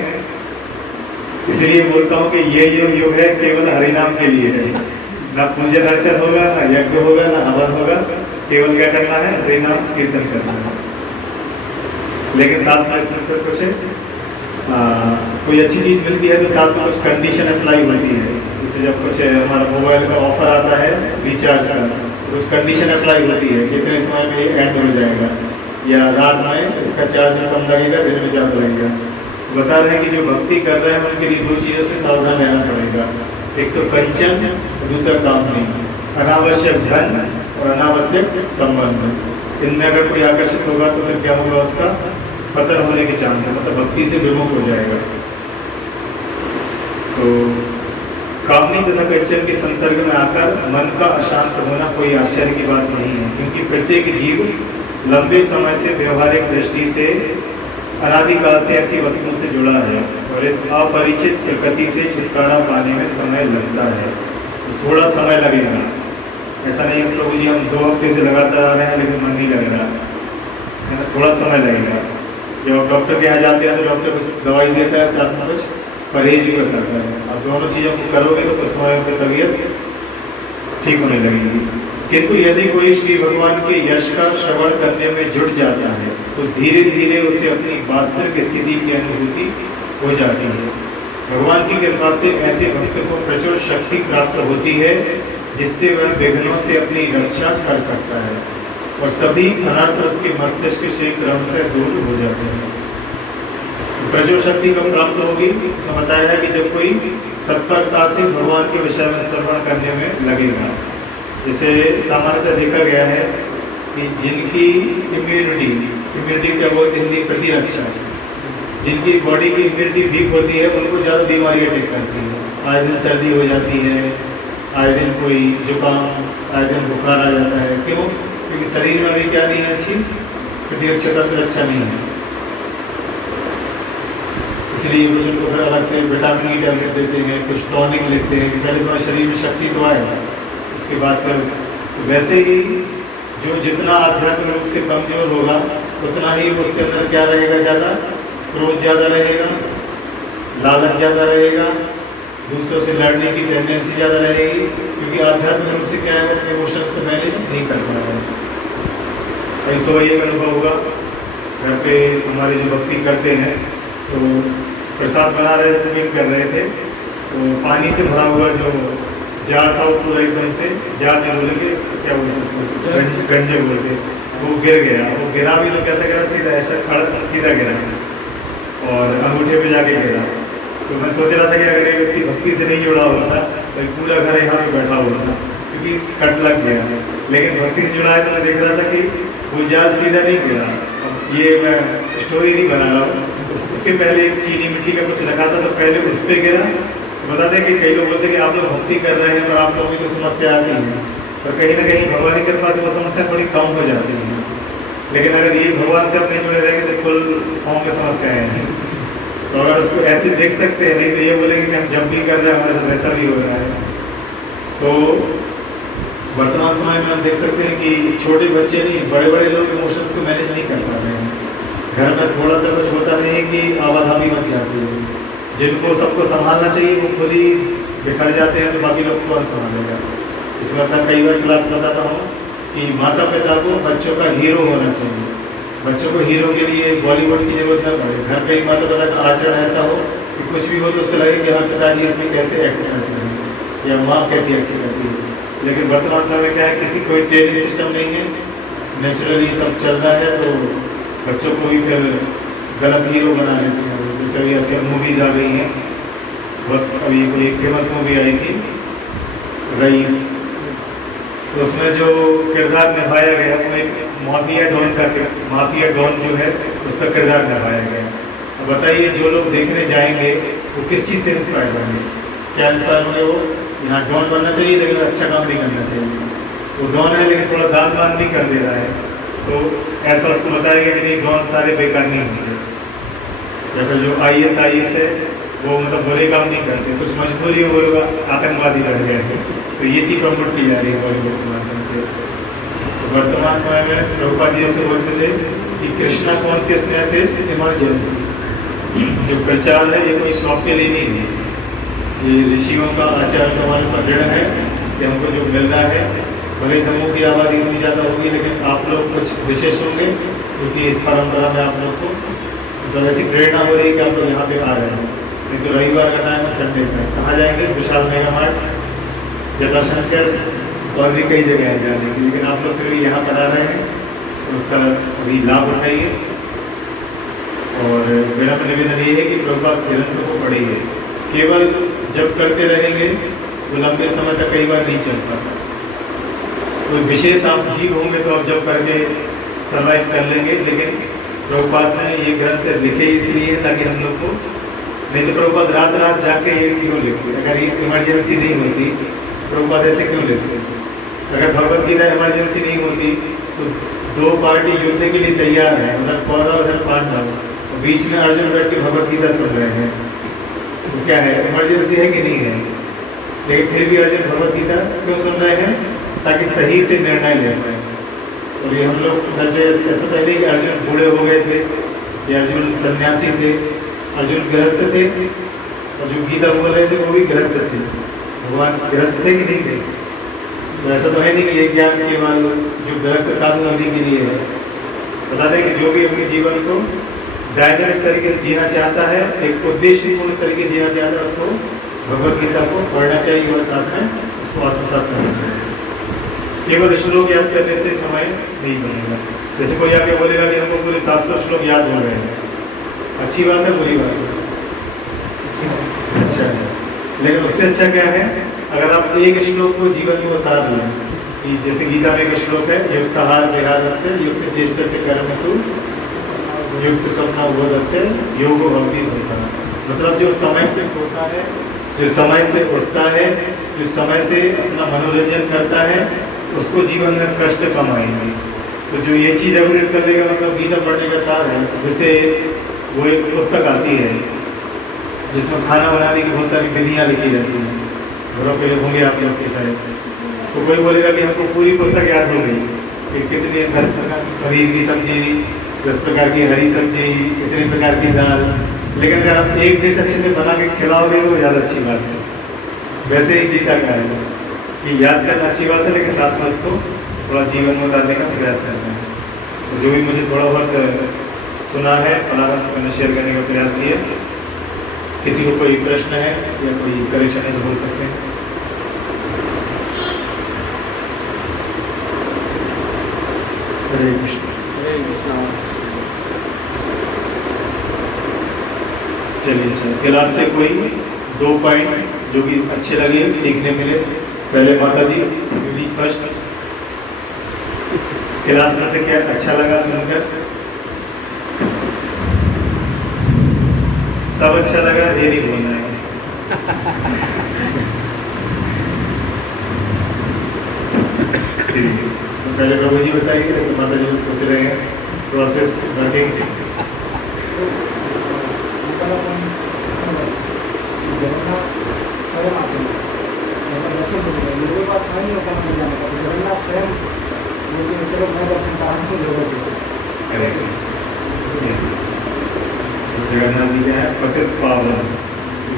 इसलिए बोलता हूँ कि ये योग है केवल हरिनाम के लिए है, ना पूजन अर्चन होगा, ना यज्ञ होगा, ना हवन होगा, केवल क्या करना है, हरिनाम कीर्तन करना है। लेकिन साथ में इसमें कुछ कोई अच्छी चीज़ मिलती है तो साथ में कुछ कंडीशन अप्लाई होती है। जैसे जब कुछ हमारा मोबाइल का ऑफर आता है रिचार्ज का, कुछ कंडीशन अप्लाई होती है कि इतने समय में ये एंड हो जाएगा, या रात में इसका चार्ज कम लगेगा, दिन में ज़्यादा लगेगा। बता रहे हैं कि जो भक्ति कर रहे हैं उनके लिए दो चीज़ों से सावधान रहना पड़ेगा, एक तो कंचन, दूसरा काम नहीं, अनावश्यक धन और अनावश्यक संबंध। इनमें अगर कोई आकर्षित होगा तो फिर क्या होगा, उसका पतन होने के चांस है, मतलब भक्ति से विमुख हो जाएगा। तो कामनी तथा कंचन के संसर्ग में आकर मन का अशांत होना कोई आश्चर्य की बात नहीं है, क्योंकि प्रत्येक जीव लंबे समय से व्यवहारिक दृष्टि से अनादिकाल से ऐसी वस्तुओं से जुड़ा है, और इस अपरिचित प्रकृति से छुटकारा पाने में समय लगता है। तो थोड़ा समय लगेगा, ऐसा नहीं है प्रभु जी हम 2 हफ्ते से लगातार आ रहे हैं लेकिन मन नहीं लग रहा है ना, थोड़ा समय लगेगा। जब डॉक्टर के यहाँ जाते हैं तो डॉक्टर कुछ दवाई देता है, साथ में कुछ परहेज भी करता है। अब दोनों चीज़ों को करोगे तो कुछ समय में तबीयत ठीक होने लगेगी। किंतु यदि कोई श्री भगवान के यश का श्रवण करने में जुट जाता है तो धीरे धीरे उसे अपनी वास्तविक स्थिति की अनुभूति हो जाती है। भगवान की कृपा से ऐसे भक्त को प्रचुर शक्ति प्राप्त होती है, जिससे वह विघ्नों से अपनी रक्षा कर सकता है और सभी अनर्थ उसके मस्तिष्क से क्रम से दूर हो जाते हैं। प्रचुर शक्ति कब प्राप्त होगी, बताया है कि जब कोई तत्परता से भगवान के विषय में श्रवण करने में लगेगा। जैसे सामान्यतः देखा गया है कि जिनकी इम्यूनिटी क्या बोलते हैं हिंदी, प्रतिरक्षा, जिनकी बॉडी की इम्यूनिटी वीक होती है उनको ज़्यादा बीमारी अटैक करती है। आए दिन सर्दी हो जाती है, आए दिन कोई जुकाम, आए दिन बुखार आ जाता है। क्यों? क्योंकि शरीर में अभी क्या नहीं है, अच्छी प्रतिरक्षा तंत्र अच्छा नहीं है। इसलिए वो जिनको फिर अलग से विटामिन की टैबलेट देते हैं, कुछ टॉनिक लिखते हैं कि पहले तुम्हारे शरीर में शक्ति तो आए, उसके बाद फिर तो वैसे ही जो जितना आध्यात्मिक रूप से कमजोर होगा उतना ही उसके अंदर क्या रहेगा, ज़्यादा क्रोध ज़्यादा रहेगा, लालच ज़्यादा रहेगा, दूसरों से लड़ने की टेंडेंसी ज़्यादा रहेगी, क्योंकि आध्यात्मिक रूप से क्या है, अपने इमोशंस को मैनेज नहीं कर पा रहे हैं। ऐसा एक अनुभव हुआ, घर पे हमारे जो भक्ति करते हैं तो प्रसाद बना रहे थे, कुकिंग कर रहे थे, तो पानी से भरा हुआ जो जार था वो पूरा एकदम से, जार नहीं बोलेंगे क्या बोलते हैं उसको, गंजे बोलते, वो गिर गया। वो गिरा भी तो कैसे गिरा, सीधा ऐसा खड़ा सीधा गिरा और अंगूठे पे जाके गिरा। तो मैं सोच रहा था कि अगर ये व्यक्ति भक्ति से नहीं जुड़ा होता तो पूरा घर यहाँ पे बैठा हुआ था, क्योंकि कट लग गया। लेकिन भक्ति से जुड़ा है तो मैं देख रहा था कि वो जार सीधा नहीं गिरा। ये मैं स्टोरी नहीं बना रहा हूँ, उसके पहले एक चीनी मिट्टी का कुछ रखा था तो पहले उस पर गिरा। बताते हैं कि कई लोग बोलते हैं कि आप लोग भक्ति कर रहे हैं पर आप लोगों की तो समस्या आती है, पर कहीं ना कहीं भगवान की कृपा से वो समस्या थोड़ी कम हो जाती है। लेकिन अगर ये भगवान से अपने जुड़े रहेंगे तो फुल फॉर्म में समस्याएं हैं। तो अगर उसको ऐसे देख सकते हैं, नहीं तो ये बोलेंगे कि हम जब भी कर रहे हैं हमारे साथ वैसा भी हो रहा है। तो वर्तमान समय में हम देख सकते हैं कि छोटे बच्चे नहीं, बड़े बड़े लोग इमोशंस को मैनेज नहीं कर पा रहे हैं। घर में थोड़ा सा कुछ होता नहीं है कि आवाधामी बन जाती है। जिनको सबको संभालना चाहिए वो खुद ही बिखर जाते हैं, तो बाकी लोग कौन संभालेगा। इसमें मतलब कई बार क्लास बताता हूँ कि माता पिता को बच्चों का हीरो होना चाहिए। बच्चों को हीरो के लिए बॉलीवुड की जरूरत न पड़े। घर पे ही माता पिता का आचरण ऐसा हो कि कुछ भी हो तो उसको लगे कि हाँ पिताजी इसमें कैसे एक्ट करते हैं या माँ कैसी एक्ट करती है। लेकिन वर्तमान समय में क्या है, किसी कोई ट्रेनिंग सिस्टम नहीं है, नेचुरली सब चल रहा है, तो बच्चों को भी फिर गलत हीरो बना लेते हैं। जैसे अभी आजकल मूवीज आ गई हैं, बहुत अभी कोई फेमस मूवी आई थी रईस, तो उसमें जो किरदार निभाया गया वो एक माफिया डॉन जो है उसका किरदार निभाया गया। अब बताइए जो लोग देखने जाएंगे वो किस चीज़ से इंस्पायर होंगे, क्या इंस्पायर होंगे? वो यहाँ डॉन बनना चाहिए लेकिन अच्छा काम भी करना चाहिए। वो डॉन है लेकिन थोड़ा दान वान भी कर दे रहा है, तो ऐसा उसको बताएगा कि नहीं डॉन सारे बेकार नहीं होंगे। या फिर जो IAS है वो मतलब बुरे काम नहीं करते, कुछ मजबूरी हो वो आतंकवादी लड़ गए हैं, तो ये चीज़ प्रमोट की जा रही है बॉलीवुड के माध्यम से। तो वर्तमान समय में प्रभुपाद जी ऐसे बोलते थे कि कृष्णा कॉन्शियसनेस इज इमरजेंसी। जो प्रचार है ये कोई शौक के लिए नहीं है, ये ऋषियों का आचार का हमारे ऊपर ऋण है कि हमको जो मिल रहा है, भले धर्मों की आबादी इतनी ज़्यादा होगी लेकिन आप लोग कुछ विशेष होंगे क्योंकि इस परंपरा में आप लोग को मतलब ऐसी प्रेरणा हो रही है कि आप लोग यहाँ पे आ रहे हैं। नहीं तो रविवार का टाइम है, संडे का कहाँ जाएंगे? विशाल मेगा मार्ट, जटाशंकर और भी कई जगह हैं जाने की, लेकिन आप लोग फिर भी यहाँ पर आ रहे हैं, तो उसका अभी लाभ उठाइए। और मेरा निवेदन ये है कि प्रभुपाद ग्रंथ को पढ़िए। केवल जब करते रहेंगे तो लंबे समय तक कई बार नहीं चल पाता। कोई विशेष आप जीव होंगे तो आप जब करके सर्वाइव कर लेंगे, लेकिन प्रभुपाद ने ये ग्रंथ लिखे इसलिए ताकि हम लोग को, नहीं तो प्रभुपाद रात रात जाके ये क्यों लिखते? अगर ये इमरजेंसी नहीं होती प्रभुपाद ऐसे क्यों लिखते? अगर भगवद गीता इमरजेंसी नहीं होती तो दो पार्टी युद्ध के लिए तैयार है, उधर कौरव उधर पांडव, बीच में अर्जुन बैठ के भगवद गीता सुन रहे हैं, तो क्या है इमरजेंसी है कि नहीं है? लेकिन फिर भी अर्जुन भगवद गीता क्यों सुन रहे हैं? ताकि सही से निर्णय ले पाए। और ये हम लोग वैसे ऐसा पहले कि अर्जुन बूढ़े हो गए थे या अर्जुन सन्यासी थे, अर्जुन गृहस्थ थे, और जो गीता बोल रहे थे वो भी गृहस्थ थे। भगवान गृहस्थ थे कि नहीं थे? तो ऐसा तो है नहीं कि ये ज्ञान केवल जो गृहस्थ साधु होने के लिए है। बता दें कि जो भी अपने जीवन को डायरेक्ट तरीके से जीना चाहता है, एक उद्देश्यपूर्ण तरीके से जीना चाहता है, उसको भगवद गीता को पढ़ना चाहिए और साथ में उसको आत्मसात करना चाहिए। केवल श्लोक याद करने से समय नहीं बनेगा। जैसे कोई आके बोलेगा कि हमको पूरे 700 श्लोक याद हो गए हैं, अच्छी बात है बुरी बात है? अच्छा है, लेकिन उससे अच्छा क्या है अगर आप एक श्लोक को जीवन में उतार लें, कि जैसे गीता में एक श्लोक है, युक्तहार विहारस्य युक्त चेष्ट से कर्मसु युक्त स्वप्नबोधस्य योगो भक्ति होता है। मतलब जो समय से सोता है, जो समय से उठता है, जो समय से अपना मनोरंजन करता है, उसको जीवन में कष्ट कम आएंगे। तो जो ये चीज़ एवरेट कर लेगा, मतलब गीता पढ़ने का सार है। जैसे वो एक पुस्तक आती है जिसमें खाना बनाने की बहुत सारी विधियाँ लिखी रहती हैं, घरों के लोग होंगे आप लोग के साथ, तो कोई बोलेगा कि हमको पूरी पुस्तक याद हो गई कि कितने 10 प्रकार की पनीर की सब्जी, 10 प्रकार की हरी सब्जी, इतने प्रकार की दाल, लेकिन अगर आप एक डिश अच्छे से बना के खिलाओगे तो ज़्यादा अच्छी बात है। वैसे ही गीता का है कि याद करना अच्छी बात है, लेकिन साथ में उसको थोड़ा जीवन में उतारने का प्रयास करना है। तो जो भी मुझे थोड़ा बहुत सुना है और मैंने शेयर करने का प्रयास किया। किसी को कोई प्रश्न है या कोई करेक्शन है तो बोल सकते हैं। हरे कृष्ण। हरे कृष्णा। चलिए अच्छा, क्लास से कोई 2 पॉइंट जो कि अच्छे लगे, सीखने मिले। पहले माता जी लेडीज फर्स्ट, क्लास में से क्या अच्छा लगा सुनकर? सब अच्छा लगा, ये नहीं बोलना है। तो पहले प्रभु जी बताइए, तो माता जी सोच रहे हैं प्रोसेस वर्किंग। जगन्नाथ जी क्या है पतित पावन।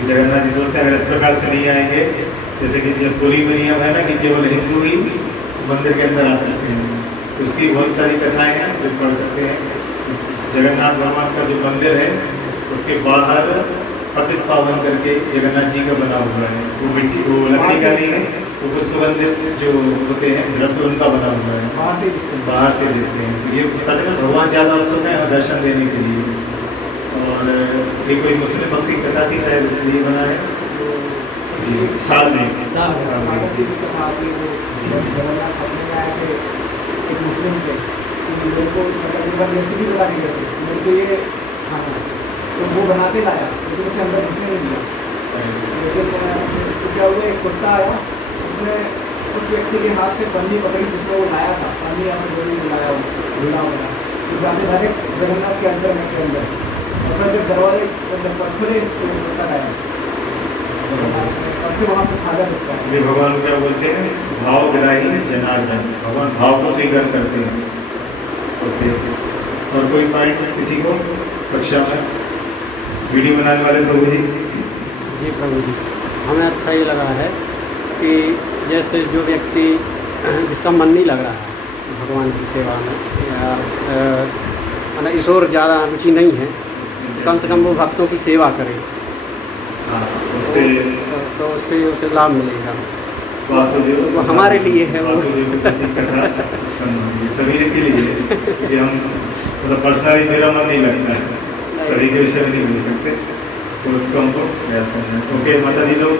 जगन्नाथ जी सोचते हैं अगर इस प्रकार से नहीं आएंगे, जैसे कि जब पूरी में नियम है ना कि केवल हिंदू ही मंदिर के अंदर आ सकते हैं, उसकी बहुत सारी कथाएं हैं जो पढ़ सकते हैं। जगन्नाथ भगवान का जो मंदिर है उसके बाहर पतित पावन करके जगन्नाथ जी का बना हुआ है। वो मिट्टी वो लकड़ी का नहीं है, वो कुछ सुगंधित जो होते हैं द्रव्य उनका बना हुआ है, बाहर से देखते हैं। तो ये बताते हैं भगवान ज़्यादा उत्सुक है दर्शन देने के लिए। और ये कोई मुस्लिम भक्ति कथा थी शायद इसलिए बना है जी, साल में जी। मुस्लिम थे मेरे को मतलब रेसिपी बता नहीं करते मेरे को ये खाना, तो वो बना के लाया लेकिन उसे अंदर घुसने नहीं दिया। लेकिन तो क्या हुआ, एक कुत्ता आया, उसने उस व्यक्ति के हाथ से पन्नी पकड़ी जिसने वो लाया था, पन्नी या फिर गोली लाया हो ढीला होगा, तो जाके डायरेक्ट जगन्नाथ के अंदर में के अंदर अपना जब दरवाजे जब खुले तो कुत्ता आया से वहाँ पर खाना लगता है। इसलिए भगवान क्या बोलते हैं भाव ग्राही जनार्दन, भगवान भाव को स्वीकार करते हैं। ओके, और कोई पॉइंट किसी को कक्षा में वीडियो बनाने वाले प्रभु जी? जी प्रभु जी, हमें अच्छा ही लगा है कि जैसे जो व्यक्ति जिसका मन नहीं लग रहा है भगवान की सेवा में या मतलब ईश्वर ज़्यादा रुचि नहीं है, कम से कम वो भक्तों की सेवा करे उससे तो उससे उसे लाभ मिलेगा। वासुदेव वो हमारे लिए है, वो वासुदेव की कथा सभी के लिए है कि हम मतलब पर्सनली मेरा मन नहीं लगता है, सभी के विषय में नहीं मिल सकते, तो उसको हमको प्रयास करना है। ओके माता जी लोग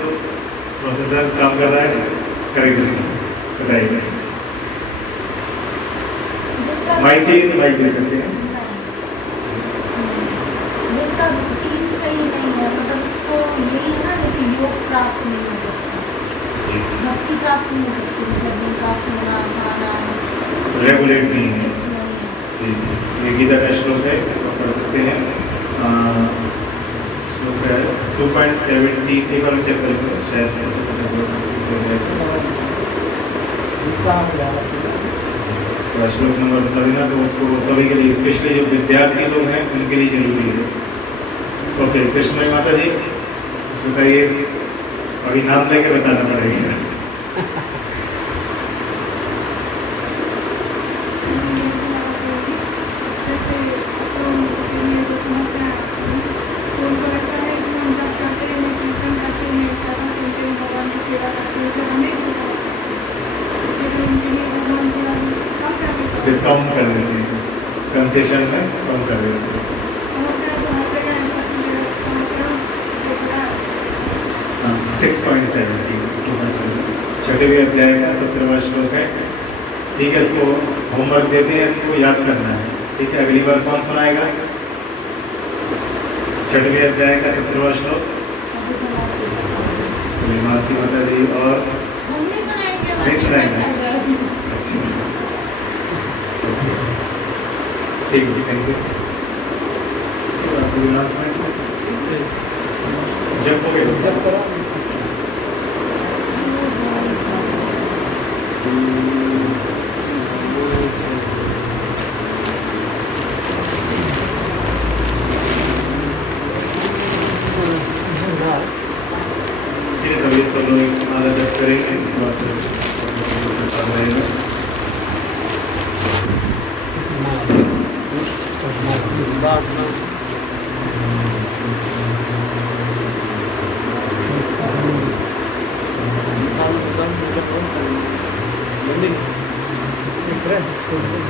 प्रोसेसर काम कर रहा है, करेंगे बताइए। माइक चाहिए तो माइक दे सकते हैं। जिसका रूटीन सही नहीं है, मतलब उसको यही है ना जैसे योग प्राप्त नहीं हो सकता, भक्ति प्राप्त नहीं हो सकती, मतलब उनका सोना खाना रेगुलेट नहीं है। फिक्स नहीं है। जी, ये गीता का श्लोक है, इसको पढ़ सकते हैं। श्लोक है 2.70, एक बार चेक कर लो, शायद ऐसा कुछ इसका श्लोक नंबर बता देना, तो उसको सभी के लिए, स्पेशली जो विद्यार्थी लोग हैं उनके लिए जरूरी है। ओके, कृष्ण माता जी बताइए, अभी नाम लेके बताना पड़ेगा। डिस्काउंट कर देते हैं, कंसेशन में कम कर देते हैं। 6.70 छठे अध्याय का 17वां श्लोक है। ठीक है, इसको होमवर्क देते हैं, इसको याद करना है। ठीक है, अगली बार कौन सुनाएगा? छठे अध्याय का 17वां श्लोक मानसी माता जी, और नहीं सुनाएंगे? अच्छा, ठीक है, थैंक यू। जब हो गया जब करो तभी सब लोग आधा जब करेंगे, इसके बाद प्रसाद रहेगा।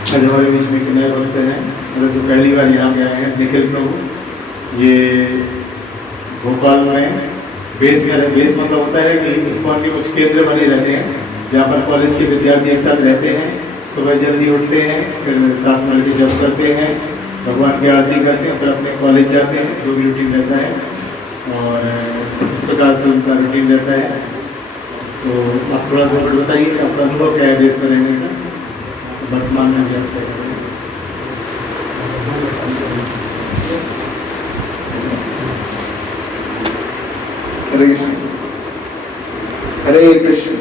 आज हमारे बीच में नए भक्त हैं, मतलब जो पहली बार यहाँ पे आए हैं, निखिल प्रभु। ये भोपाल में बेस मतलब होता है कि इस्कॉन के कुछ केंद्र बने रहते हैं जहाँ पर कॉलेज के विद्यार्थी एक साथ रहते हैं, सुबह जल्दी उठते हैं, फिर साथ मिलकर जप करते हैं, भगवान की आरती करते हैं, फिर अपने कॉलेज जाते हैं। जो भी रूटीन रहता है और इस प्रकार से उनका रूटीन रहता है। तो आप थोड़ा सा बताइए आपका अनुभव क्या है बेस में रहने का, वर्तमान में क्या है? हरे कृष्ण। हरे कृष्ण।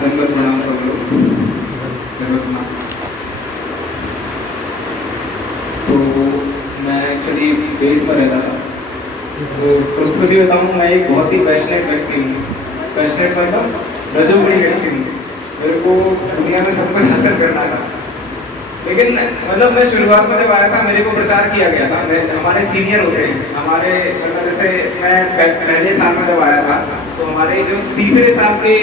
दंडवत प्रणाम कर लो। दंडवत प्रणाम। तो मैं एक्चुअली बेस में रहता था। तो ट्रुथफुली बताऊँ, मैं एक बहुत ही पैशनेट व्यक्ति हूँ। पैशनेट मतलब रजोगुणी व्यक्ति हूँ। मेरे को दुनिया में सब कुछ हासिल करना था। लेकिन मतलब मैं शुरुआत में जब आया था, मेरे को प्रचार किया गया था। हमारे सीनियर होते हैं, हमारे मतलब जैसे मैं पहले साल में जब आया था, तो हमारे जो तीसरे साल के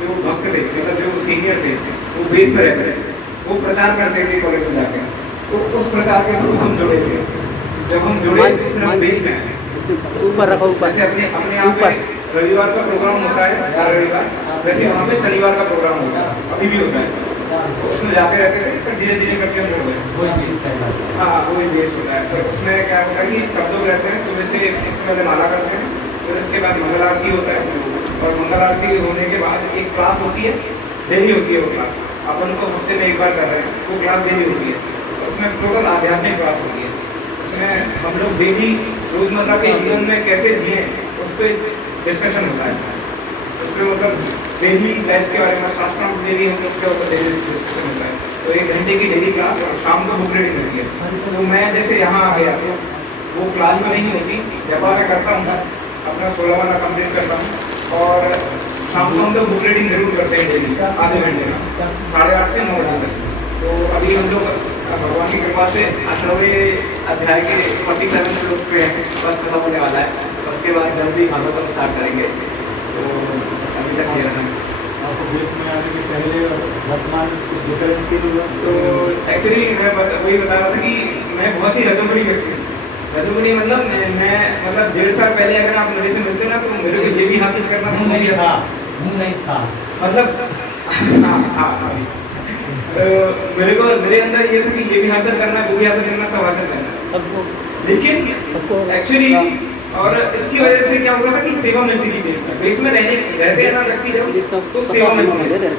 जो भक्त थे, मतलब जो सीनियर थे, वो बेस पे रहते थे, वो प्रचार करते थे कॉलेज में जाके। तो उस प्रचार के थ्रू हम जुड़े थे। जब हम जुड़े फिर हम बेस में आए। ऊपर रखो, ऊपर जैसे अपने यहाँ पे रविवार का प्रोग्राम होता है, हर रविवार, वैसे वहाँ पे शनिवार का प्रोग्राम होता है, अभी भी होता है। तो उसमें जाते रहते थे, फिर धीरे धीरे करके हम जुड़ गए। हाँ, वही बेस होता है। तो उसमें क्या होता है कि सब लोग रहते हैं, सुबह से पहले माला करते हैं, फिर उसके बाद मंगल आरती होता है, और मंगल आरती होने के बाद एक क्लास होती है, डेली होती है वो क्लास। अपन को हफ्ते में एक बार कर रहे हैं, वो क्लास डेली होती है। उसमें टोटल आध्यात्मिक क्लास होती है। उसमें हम लोग डेली रोजमर्रा के जीवन में कैसे जिए उस पर डिस्कशन होता है। उस पर मतलब डेली लाइफ के बारे में, शास्त्रों डेली हम लोग के ऊपर डेली डिस्कशन होता है। तो 1 घंटे की डेली क्लास, और शाम को बुक रीडिंग होती है। तो मैं जैसे यहाँ आ गया, तो वो क्लास में नहीं होती, जब मैं करता हूँ अपना 16 वाला कंप्लीट करता हूँ, और शाम को हम लोग बुक रीडिंग जरूर करते हैं डेली, आधे घंटे में, 8:30 से 9 बजे तक। तो अभी हम लोग भगवान की कृपा से 18वें अध्याय के 47 श्लोक पे बस खत्म होने वाला है। उसके बाद जल्दी भागवतम स्टार्ट करेंगे। तो अभी तक ये रहा। आपको बेस में आने के पहले वर्तमान डिफरेंस के लिए तो एक्चुअली मैं वही बता रहा था कि मैं बहुत ही रजोगुणी व्यक्ति हूँ। रजोगुणी मतलब मैं मतलब 1.5 साल पहले अगर आप मेरे से मिलते ना, तो मेरे को ये भी हासिल करना था, नहीं था, नहीं था, मतलब हाँ सॉरी, मेरे अंदर ये था कि ये भी हासिल करना है, वो भी हासिल करना, सब हासिल करना है सबको। लेकिन सबको एक्चुअली, और इसकी वजह से क्या होता था कि सेवा मिलती थी बेस में रहते हैं ना व्यक्ति जब, तो सेवा मिलती है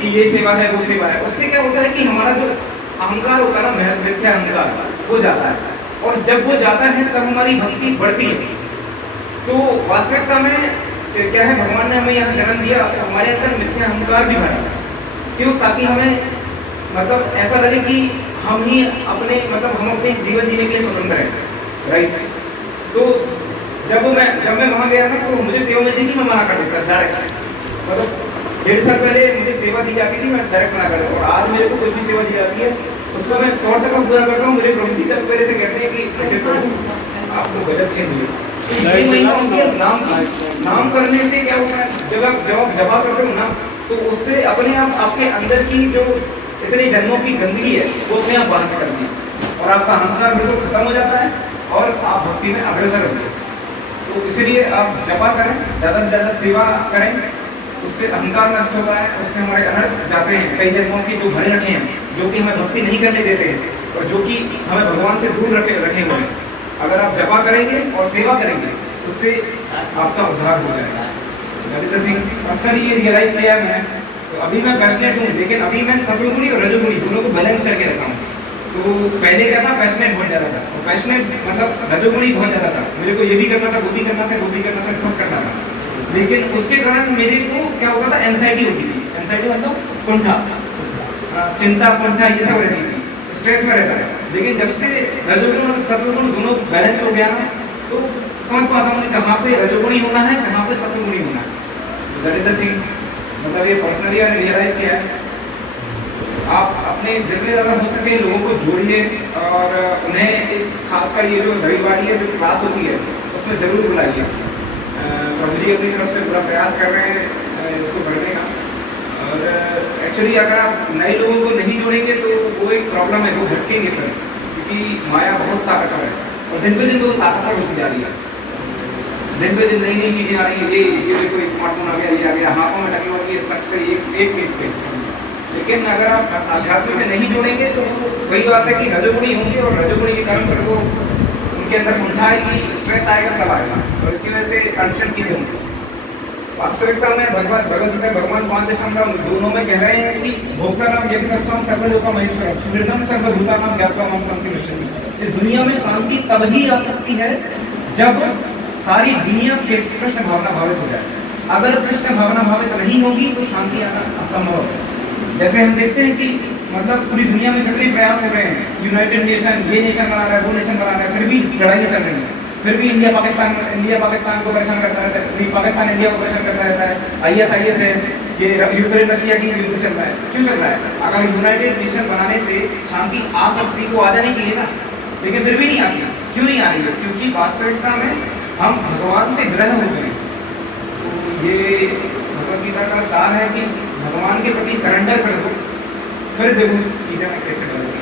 कि ये सेवा है, वो सेवा है। उससे क्या होता है कि हमारा जो अहंकार होता है ना, मिथ्या अहंकार, वो जाता है। और जब वो जाता है तब हमारी भक्ति बढ़ती है। तो वास्तविकता में क्या है, भगवान ने हमें यहाँ जन्म दिया, तो हमारे अंदर मिथ्या अहंकार भी भरा। क्यों? ताकि हमें मतलब ऐसा लगे कि हम ही अपने मतलब हम अपने जीवन जीने के लिए स्वतंत्र हैं, राइट। तो जब मैं वहाँ गया था, तो मुझे सेवा मिलती थी, मैं मना कर देता डायरेक्ट। मतलब 1.5 साल पहले मुझे सेवा दी जाती थी, मैं डायरेक्ट मना कर देता। और आज मेरे को कोई भी सेवा दी जाती है, उसको मैं 100% पूरा करता हूँ। मेरे प्रभु जी तक मेरे से कहते हैं कि अजय प्रभु आप तो गजब चेंज हुए। तो ये महिमा उनकी नाम करने से क्या होता है, जब आप जपा करते हो ना, तो उससे अपने आप आपके अंदर की जो इतने जन्मों की गंदगी है, वो अपने आप बाहर निकलती है, और आपका अहंकार बिल्कुल खत्म हो जाता है, और आप भक्ति में अग्रसर होते हैं। तो इसलिए आप जपा करें, ज़्यादा से ज़्यादा सेवा करें, उससे अहंकार नष्ट होता है, उससे हमारे अनर्थ जाते हैं, कई जन्मों के जो भरे रखे हैं, जो कि हमें भक्ति नहीं करने देते हैं, और जो कि हमें भगवान से दूर रखे हुए हैं। अगर आप जपा करेंगे और सेवा करेंगे, उससे आपका उद्धार हो जाएगा। पर्सनली ये रियलाइज किया मैंने। तो अभी मैं पैशनेट हूँ, लेकिन अभी मैं सत्वगुणी और रजोगुणी दोनों को बैलेंस करके रखा हूँ। तो पहले क्या था, पैशनेट बहुत ज़्यादा था, और पैशनेट मतलब रजोगुणी बहुत ज़्यादा था। मेरे को ये भी करना था, वो भी करना था, वो भी करना था, सब करना था। लेकिन उसके कारण मेरे को क्या होता था, एंजाइटी होती थी। एंजाइटी मतलब कुंठा, चिंता, कुंठा, ये सब रहती थी, स्ट्रेस में रहता है। लेकिन जब से रजोगुण और सत्वगुण दोनों बैलेंस हो गया ना, तो समझ पाता हूँ कहाँ पे रजोगुणी होना है, कहाँ पे सत्वगुणी होना है। That is the thing. मतलब ये पर्सनली मैंने रियलाइज किया है। आप अपने जितने ज़्यादा हो सके लोगों को जोड़िए, और उन्हें इस खासकर ये जो रविवारी है जो क्लास होती है, उसमें ज़रूर बुलाइए। प्रभु जी अपनी तरफ से पूरा प्रयास कर रहे हैं इसको बढ़ने का। और एक्चुअली अगर आप नए लोगों को नहीं जोड़ेंगे तो वो एक प्रॉब्लम है, वो भटकेंगे फिर, क्योंकि माया बहुत ताकतवर है, और दिन पे दिन वो ताकतवर होती जा रही है। दिन पे दिन नई नई चीज़ें आ रही हैं। ये देखो स्मार्टफोन आ गया, ये आ गया, हाथों में टेक्नोलॉजी शख्स से एक मिनट पे। लेकिन अगर आप अध्यात्म से नहीं जोड़ेंगे तो वही बात है कि रजोगुणी होंगे, और रजोगुणी के कारण फिर वो उनके अंदर कुंठा आएगी, स्ट्रेस आएगा, सब आएगा, और इसी वजह से टेंशन चीज़ें होंगी। वास्तविकता में भगवद गीता भगवान 5 दोनों में कह रहे हैं कि भोक्ता नाम यज्ञ करता हूँ सर्वलोका महेश्वर सुहृदम सर्वभूता नाम ज्ञात्वा माम शांति मिलेगी। इस दुनिया में शांति तब ही आ सकती है जब सारी दुनिया कृष्ण भावना भावित हो जाए। अगर कृष्ण भावना भावित नहीं होगी तो शांति आना असंभव है। जैसे हम देखते हैं कि मतलब पूरी दुनिया में कितने प्रयास हो रहे हैं, यूनाइटेड नेशन ये नेशन बना रहा है, वो नेशन बना रहा है, फिर भी लड़ाइयाँ चल रही हैं, फिर भी इंडिया पाकिस्तान को परेशान करता रहता है, पाकिस्तान इंडिया को परेशान करता रहता है, IS है, ये यूक्रेन रशिया की युद्ध चल रहा है, क्यों चल रहा है? अगर यूनाइटेड नेशन बनाने से शांति आ सकती तो आ जानी चाहिए ना, लेकिन फिर भी नहीं आती। क्यों नहीं आ रही है? क्योंकि वास्तविकता में हम भगवान से ग्रह हो गए। तो ये भगवद गीता का सार है कि भगवान के प्रति सरेंडर कर दो, फिर देखो चीजें कैसे करो।